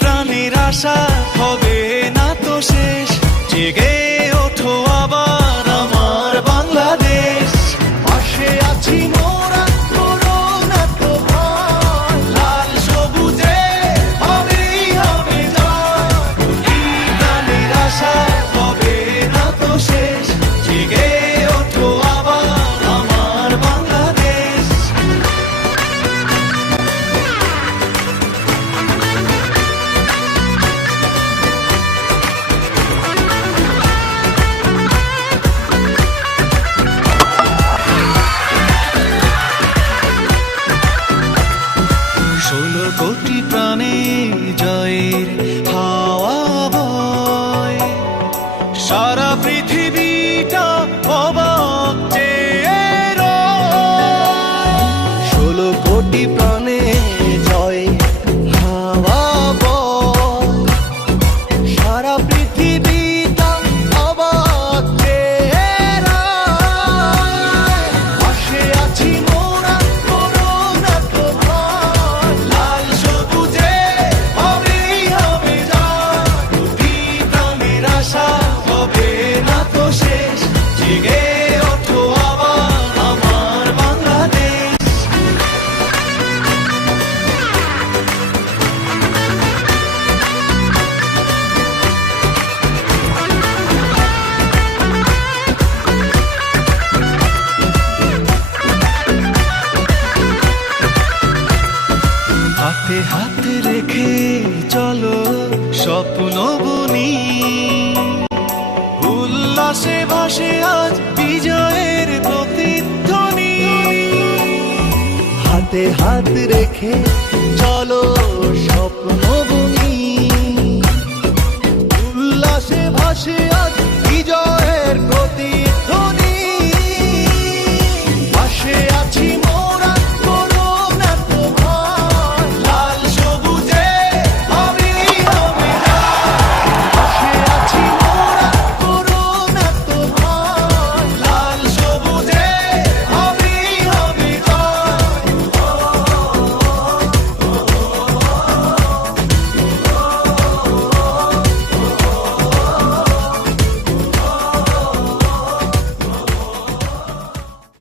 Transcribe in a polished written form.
প্রাণের আশা হবে না তো শেষ, জেগে ওঠো আবার আমার বাংলাদেশ। পাশে আছি মোরা, করো না তো ভয়, লাল সবুজে হবেই হবে জয়। এই প্রাণের আশা হবে না তো শেষ, জেগে ওঠো আবার আমার বাংলাদেশ। ষোলো কোটি প্রাণে জয়ের হাওয়া বয়, সারা পৃথিবীটা অবাক চেয়ে রয়। 16 কোটি প্রাণে জয় হাওয়া বয়, সারা পৃথিবীটা অবাক চেয়ে রয়। পাশে আছি মোরা, করো না তো ভয়, লাল সবুজে হবেই হবে জয়। কোটি প্রাণের আশা হবে না তো শেষ, জেগে ওঠো আবার আমার বাংলাদেশ। হাতে হাতে রেখে চলো স্বপ্ন বুনি, উল্লাসে ভাসে আজ বিজয়ের প্রতিধ্বনি। হাতে হাত রেখে চলো স্বপ্ন বুনি, উল্লাসে ভাসে আজ বিজয়ের